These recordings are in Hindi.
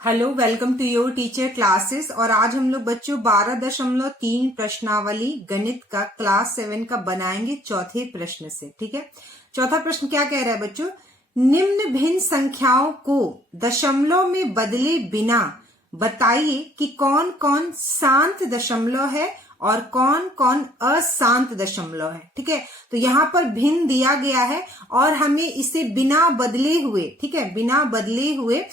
Hello, welcome to your teacher classes. और आज हम लोग बच्चों 12.3 प्रश्नावली गणित का क्लास 7 का बनाएंगे चौथे प्रश्न से। ठीक है, चौथा प्रश्न क्या कह रहा है बच्चों? निम्न भिन्न संख्याओं को दशमलव में बदले बिना बताइए कि कौन कौन शांत दशमलव है और कौन कौन अशांत दशमलव है। ठीक है, तो यहाँ पर भिन्न दिया गया है और हमें इसे बिना बदले हुए, ठीक है, बिना बदले हुए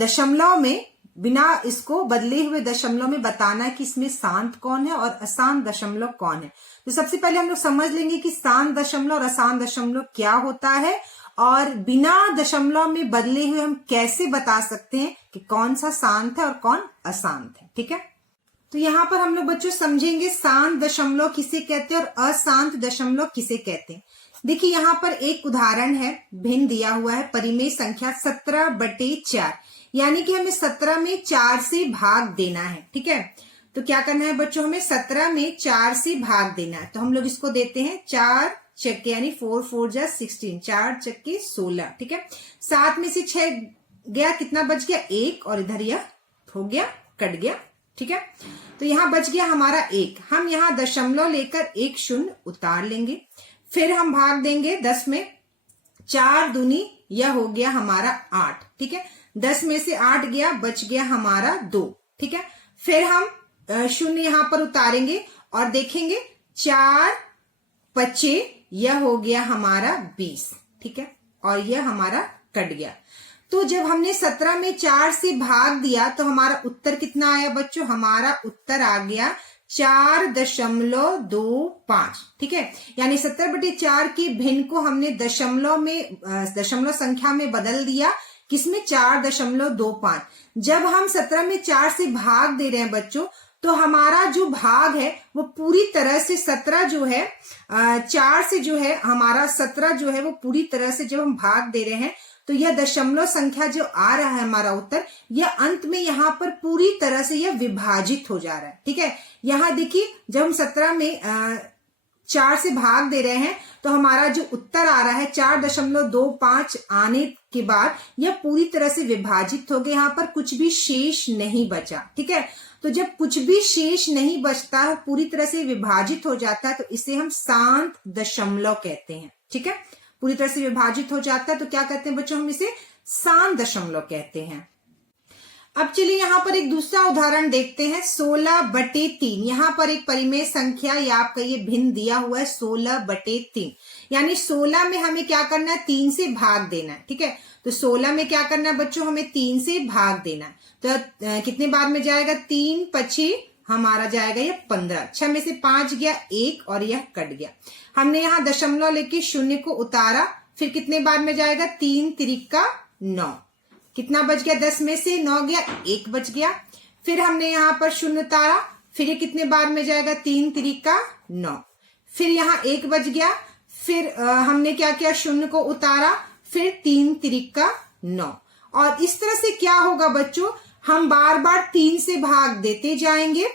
दशमलव में, बिना इसको बदले हुए दशमलव में बताना है कि इसमें शांत कौन है और अशांत दशमलव कौन है। तो सबसे पहले हम लोग समझ लेंगे कि शांत दशमलव और अशांत दशमलव क्या होता है और बिना दशमलव में बदले हुए हम कैसे बता सकते हैं कि कौन सा शांत है और कौन अशांत है। ठीक है, तो यहाँ पर हम लोग बच्चों समझेंगे शांत दशमलव किसे कहते हैं और अशांत दशमलव किसे कहते हैं। देखिए यहाँ पर एक उदाहरण है, भिन्न दिया हुआ है परिमेय संख्या 17/4, यानी कि हमें 17 में 4 से भाग देना है। ठीक है, तो क्या करना है बच्चों? हमें 17 में 4 से भाग देना है। तो हम लोग इसको देते हैं 4 चक्के, यानी 4 4 जा 16, 4 चक्के 16। ठीक है, 7 में से 6 गया, कितना बच गया? 1, और इधर यह हो गया, कट गया। ठीक है, तो यहाँ बच गया हमारा 1। हम यहाँ दशमलव लेकर 1 शून्य उतार लेंगे, फिर हम भाग देंगे 10 में, 4 दूनी, यह हो गया हमारा 8। ठीक है, 10 में से 8 गया, बच गया हमारा 2। ठीक है, फिर हम शून्य यहाँ पर उतारेंगे और देखेंगे 4 पचे, यह हो गया हमारा 20। ठीक है, और यह हमारा कट गया। तो जब हमने 17 में 4 से भाग दिया तो हमारा उत्तर कितना आया बच्चों? हमारा उत्तर आ गया 4.25। ठीक है, यानी 17/4 की भिन्न को हमने दशमलव में, दशमलव संख्या में बदल दिया, किसमें? 4.25। जब हम 17 में 4 से भाग दे रहे हैं बच्चों, तो हमारा जो भाग है वो पूरी तरह से 17 जो है, 4 से जो है हमारा 17 जो है वो पूरी तरह से जब हम भाग दे रहे हैं तो यह दशमलव संख्या जो आ रहा है हमारा उत्तर, यह अंत में यहाँ पर पूरी तरह से यह विभाजित हो जा रहा है। ठीक है, यहाँ देखिए जब हम 17 में 4 से भाग दे रहे हैं तो हमारा जो उत्तर आ रहा है 4.25 आने के बाद यह पूरी तरह से विभाजित हो गया, यहाँ पर कुछ भी शेष नहीं बचा। ठीक है, तो जब कुछ भी शेष नहीं बचता है, पूरी तरह से विभाजित हो जाता है, तो इसे हम शांत दशमलव कहते हैं। ठीक है, पूरी तरह से विभाजित हो जाता है तो क्या कहते हैं बच्चों? हम इसे शांत दशमलव कहते हैं। अब चलिए यहाँ पर एक दूसरा उदाहरण देखते हैं, 16/3। यहाँ पर एक परिमेय संख्या या आप कहिए भिन्न दिया हुआ है 16/3, यानी 16 में हमें क्या करना है? 3 से भाग देना है। ठीक है, तो 16 में क्या करना है बच्चों? हमें 3 से भाग देना है। तो कितने बार में जाएगा? 3 पचे हमारा जाएगा ये 15। 6 में से 5 गया, 1, और यह कट गया। हमने यहाँ दशमलव लेके शून्य को उतारा, फिर कितने बार में जाएगा? 3 तिरिका 9, कितना बच गया? 10 में से 9 गया, 1 बच गया। फिर हमने यहाँ पर शून्य उतारा, फिर ये कितने बार में जाएगा? 3 तिरिका 9, फिर यहाँ 1 बच गया। फिर हमने क्या किया? शून्य को उतारा, फिर 3 तिरिका 9। और इस तरह से क्या होगा बच्चों? हम बार बार 3 से भाग देते जाएंगे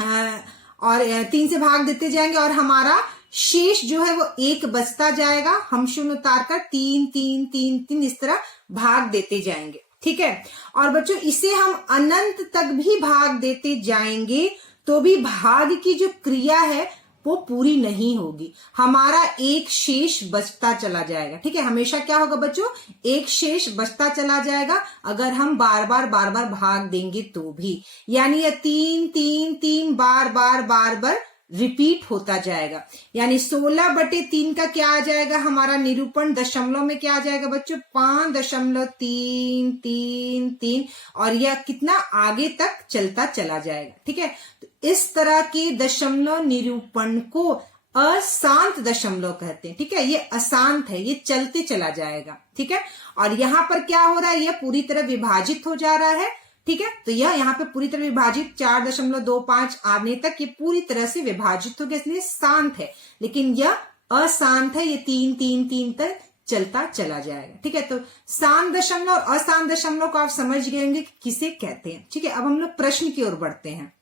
और 3 से भाग देते जाएंगे और हमारा शेष जो है वो 1 बचता जाएगा। हम शून्य उतार कर 3 3 3 3 इस तरह भाग देते जाएंगे। ठीक है, और बच्चों इसे हम अनंत तक भी भाग देते जाएंगे तो भी भाग की जो क्रिया है वो पूरी नहीं होगी, हमारा एक शेष बचता चला जाएगा। ठीक है, हमेशा क्या होगा बच्चों? एक शेष बचता चला जाएगा अगर हम बार बार भाग देंगे तो भी, यानी यह 3 3 3 बार रिपीट होता जाएगा। यानी 16/3 का क्या आ जाएगा? हमारा निरूपण दशमलव में क्या आ जाएगा बच्चों? 5.333, और यह कितना आगे तक चलता चला जाएगा। ठीक है, तो इस तरह के दशमलव निरूपण को अशांत दशमलव कहते हैं। ठीक है, ये अशांत है, ये चलते चला जाएगा। ठीक है, और यहाँ पर क्या हो रहा है? यह पूरी तरह विभाजित हो जा रहा है। ठीक है, तो यह यहाँ पे पूरी तरह विभाजित 4.25 आने तक ये पूरी तरह से विभाजित हो गया, इसलिए शांत है। लेकिन यह अशांत है, ये 3 3 3 तक चलता चला जाएगा। ठीक है, तो शांत दशमलव और अशांत दशमलव को आप समझ गए होंगे किसे कहते हैं। ठीक है, अब हम लोग प्रश्न की ओर बढ़ते हैं।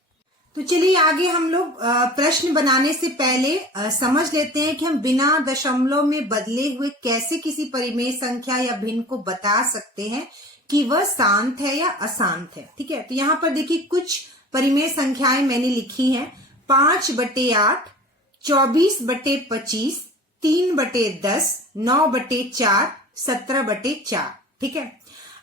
तो चलिए आगे हम लोग प्रश्न बनाने से पहले समझ लेते हैं कि हम बिना दशमलव में बदले हुए कैसे किसी परिमेय संख्या या भिन्न को बता सकते हैं कि वह शांत है या अशांत है। ठीक है, तो यहाँ पर देखिए कुछ परिमेय संख्याएं मैंने लिखी हैं। 5/8, 24/25, 3/10, 9/4, 17/4। ठीक है,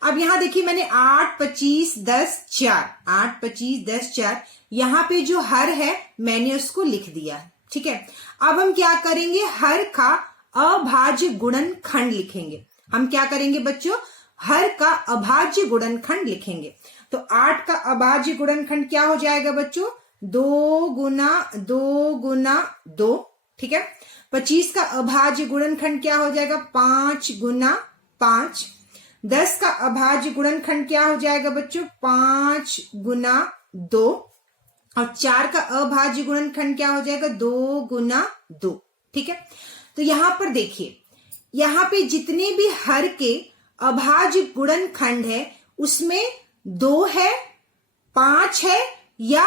अब यहां देखिए मैंने 8, 25, 10, 4, 8, 25, 10, 4 यहाँ पे जो हर है मैंने उसको लिख दिया है। ठीक है, अब हम क्या करेंगे, हर का अभाज्य गुणनखंड लिखेंगे। हम क्या करेंगे बच्चों, हर का अभाज्य गुणनखंड लिखेंगे। तो 8 का अभाज्य गुणनखंड क्या हो जाएगा बच्चों, 2 गुना 2 गुना 2। ठीक है, 25 का अभाज्य गुणनखंड क्या हो जाएगा, 5 गुना 5। 10 का अभाज्य गुणनखंड क्या हो जाएगा बच्चों, 5 गुना 2। और 4 का अभाज्य गुणनखंड क्या हो जाएगा, 2 गुना 2। ठीक है, तो यहां पर देखिए, यहां पे जितने भी हर के अभाज्य गुणनखंड है उसमें 2 है, 5 है, या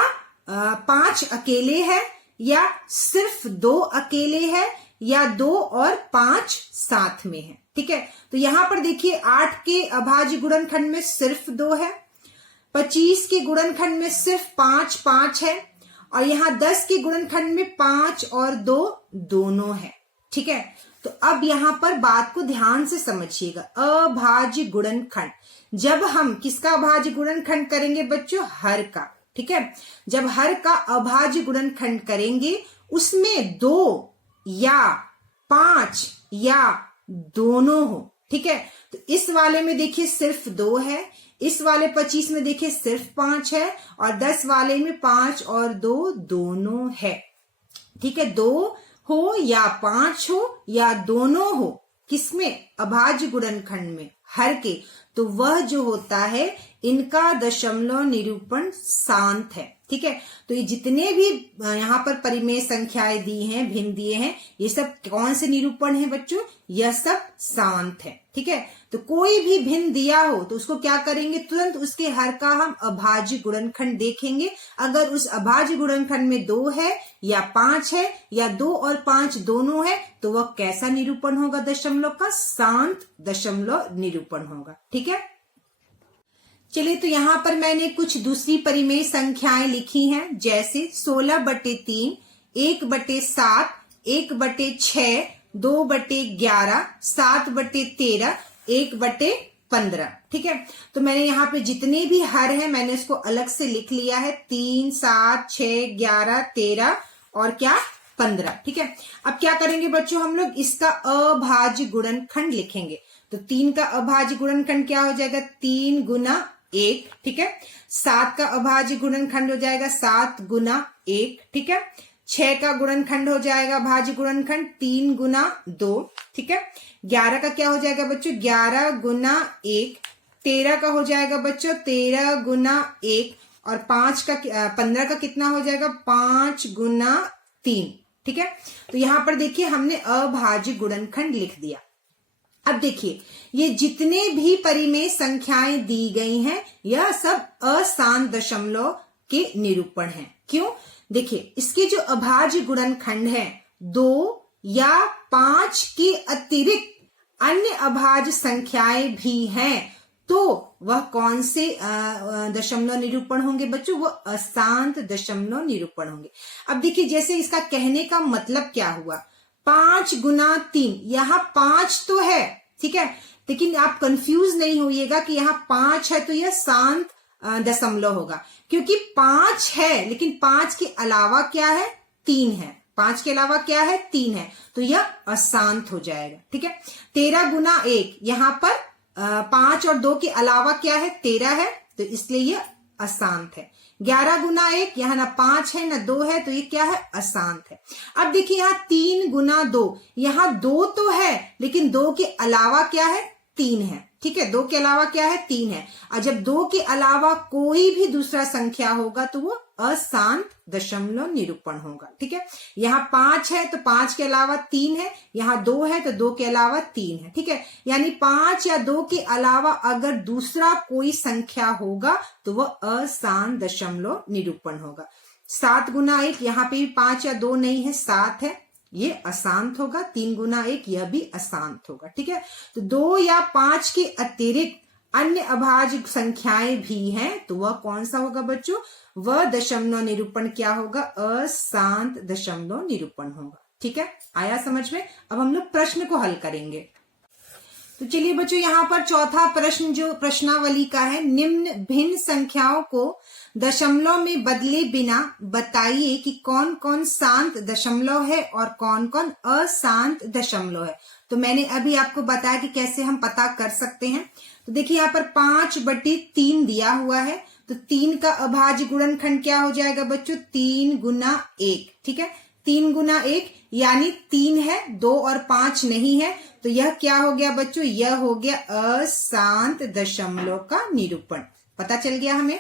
5 अकेले है, या सिर्फ 2 अकेले है, या 2 और 5 साथ में है। ठीक है, तो यहां पर देखिए 8 के अभाज्य गुणनखंड में सिर्फ 2 है, 25 के गुणनखंड में सिर्फ 5 5 है, और यहां 10 के गुणनखंड में 5 और 2 दोनों है। ठीक है, तो अब यहां पर बात को ध्यान से समझिएगा। अभाज्य गुणनखंड, जब हम किसका अभाज्य गुणनखंड करेंगे बच्चों, हर का। ठीक है, जब हर का अभाज्य गुणनखंड करेंगे उसमें 2 या 5 या दोनों हो। ठीक है, तो इस वाले में देखिए सिर्फ 2 है, इस वाले 25 में देखिए सिर्फ 5 है, और 10 वाले में 5 और 2 दोनों है। ठीक है, 2 हो या 5 हो या दोनों हो, किसमें, अभाज्य गुणनखंड में, हर के, तो वह जो होता है इनका दशमलव निरूपण शांत है। ठीक है, तो ये जितने भी यहाँ पर परिमेय संख्याएं दी हैं, भिन्न दिए हैं, ये सब कौन से निरूपण है बच्चों, यह सब शांत है। ठीक है, तो कोई भी भिन्न दिया हो तो उसको क्या करेंगे, तुरंत उसके हर का हम अभाज्य गुणनखंड देखेंगे। अगर उस अभाज्य गुणनखंड में 2 है या 5 है या 2 और 5 दोनों है, तो वह कैसा निरूपण होगा दशमलव का, शांत दशमलव निरूपण होगा। ठीक है, चलिए तो यहां पर मैंने कुछ दूसरी परिमेय संख्याएं लिखी हैं, जैसे 16/3, 1/7, 1/6, 2/11, 7/13, 1/15। ठीक है, तो मैंने यहाँ पे जितने भी हर है मैंने इसको अलग से लिख लिया है, 3, 7, 6, 11, 13 और क्या, 15। ठीक है, अब क्या करेंगे बच्चों, हम लोग इसका अभाज्य गुणनखंड लिखेंगे। तो 3 का अभाज्य गुणनखंड क्या हो जाएगा, 3 गुना 1। ठीक है, 7 का अभाज्य गुणनखंड हो जाएगा 7 गुना 1। ठीक है, 6 का गुणनखंड हो जाएगा अभाज्य गुणनखंड 3 गुना 2। ठीक है, 11 का क्या हो जाएगा बच्चों, 11 गुना 1। 13 का हो जाएगा बच्चों 13 गुना 1, और 15 का कितना हो जाएगा, 5 गुना 3। ठीक है, तो यहां पर देखिए हमने अभाज्य गुणनखंड लिख दिया। अब देखिए ये जितने भी परिमेय संख्याएं दी गई हैं यह सब अशांत दशमलव के निरूपण हैं। क्यों, देखिए इसके जो अभाज्य गुणनखंड है 2 या 5 के अतिरिक्त अन्य अभाज्य संख्याएं भी हैं, तो वह कौन से दशमलव निरूपण होंगे बच्चों, वो अशांत दशमलव निरूपण होंगे। अब देखिए जैसे इसका कहने का मतलब क्या हुआ, 5 गुना 3, यहाँ 5 तो है, ठीक है, लेकिन आप कंफ्यूज नहीं होइएगा कि यहाँ 5 है तो यह शांत दशमलव होगा, क्योंकि 5 है लेकिन 5 के अलावा क्या है, 3 है। 5 के अलावा क्या है, 3 है, तो यह अशांत हो जाएगा। ठीक है, 13 गुना 1, यहाँ पर 5 और 2 के अलावा क्या है, 13 है, तो इसलिए यह अशांत है। 11 गुना 1, यहाँ ना 5 है ना 2 है, तो ये क्या है, अशांत है। अब देखिए यहाँ 3 गुना 2, यहाँ 2 तो है लेकिन 2 के अलावा क्या है, 3 है। ठीक है, 2 के अलावा क्या है, 3 है, और जब 2 के अलावा कोई भी दूसरा संख्या होगा तो वो अशांत दशमलव निरूपण होगा। ठीक है, यहाँ 5 है तो 5 के अलावा 3 है, यहाँ 2 है तो 2 के अलावा 3 है। ठीक है, यानी 5 या 2 के अलावा अगर दूसरा कोई संख्या होगा तो वह अशांत दशमलव निरूपण होगा। 7 गुना 1, यहाँ पे भी 5 या 2 नहीं है, 7 है, ये अशांत होगा। 3 गुना 1, यह भी अशांत होगा। ठीक है, तो 2 या 5 के अतिरिक्त अन्य अभाज्य संख्याएं भी हैं, तो वह कौन सा होगा बच्चों? वह दशमलव निरूपण क्या होगा? अशांत दशमलव निरूपण होगा। ठीक है, आया समझ में? अब हम लोग प्रश्न को हल करेंगे। तो चलिए बच्चों, यहाँ पर चौथा प्रश्न जो प्रश्नावली का है, निम्न भिन्न संख्याओं को दशमलव में बदले बिना बताइए कि कौन कौन शांत दशमलव है और कौन कौन अशांत दशमलव है। तो मैंने अभी आपको बताया कि कैसे हम पता कर सकते हैं। तो देखिए यहाँ पर 5/3 दिया हुआ है, तो 3 का अभाज्य गुणनखंड क्या हो जाएगा बच्चों? 3 गुना 1। ठीक है, 3 गुना 1 यानी 3 है, 2 और 5 नहीं है, तो यह क्या हो गया बच्चों? यह हो गया अशांत दशमलव का निरूपण। पता चल गया हमें।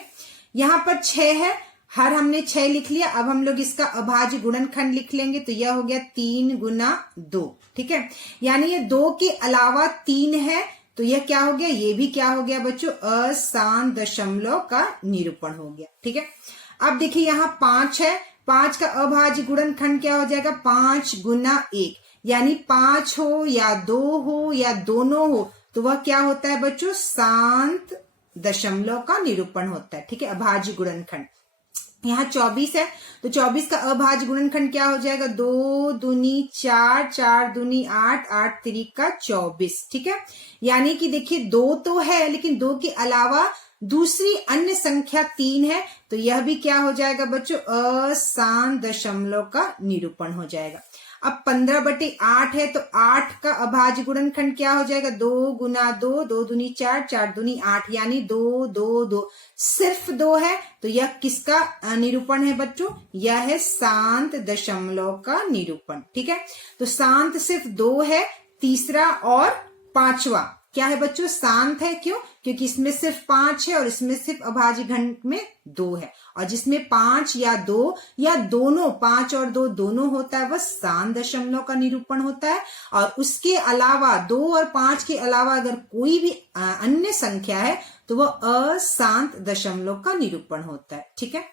यहाँ पर 6 है, हर हमने 6 लिख लिया। अब हम लोग इसका अभाज्य गुणनखंड लिख लेंगे, तो यह हो गया 3 गुना 2। ठीक है, यानी ये 2 के अलावा 3 है, तो यह क्या हो गया? ये भी क्या हो गया बच्चों? अशांत दशमलव का निरूपण हो गया। ठीक है, अब देखिए यहाँ 5 है, 5 का अभाज्य गुणनखंड क्या हो जाएगा? 5 गुना 1, यानी 5 हो या 2 हो या दोनों हो, तो वह क्या होता है बच्चों? शांत दशमलव का निरूपण होता है। ठीक है, अभाज्य गुणनखंड। यहाँ 24 है, तो 24 का अभाज्य गुणनखंड क्या हो जाएगा? 2 दूनी 4, 4 दूनी 8, 8 तिरिका 24। ठीक है, यानी कि देखिए 2 तो है, लेकिन 2 के अलावा दूसरी अन्य संख्या 3 है, तो यह भी क्या हो जाएगा बच्चों? अशांत दशमलव का निरूपण हो जाएगा। अब 15/8 है, तो 8 का अभाज्य गुणनखंड क्या हो जाएगा? 2 गुना 2, 2 दूनी 4, 4 दूनी 8, यानी 2 2 2। सिर्फ 2 है, तो यह किसका निरूपण है बच्चों? यह है शांत दशमलव का निरूपण। ठीक है, तो शांत सिर्फ 2 है, तीसरा और पांचवा क्या है बच्चों? शांत है। क्यों? क्योंकि इसमें सिर्फ 5 है और इसमें सिर्फ अभाज्य खंड में 2 है, और जिसमें 5 या 2 या दोनों, 5 और 2 दोनों होता है, वह शांत दशमलव का निरूपण होता है। और उसके अलावा 2 और 5 के अलावा अगर कोई भी अन्य संख्या है, तो वह अशांत दशमलव का निरूपण होता है। ठीक है।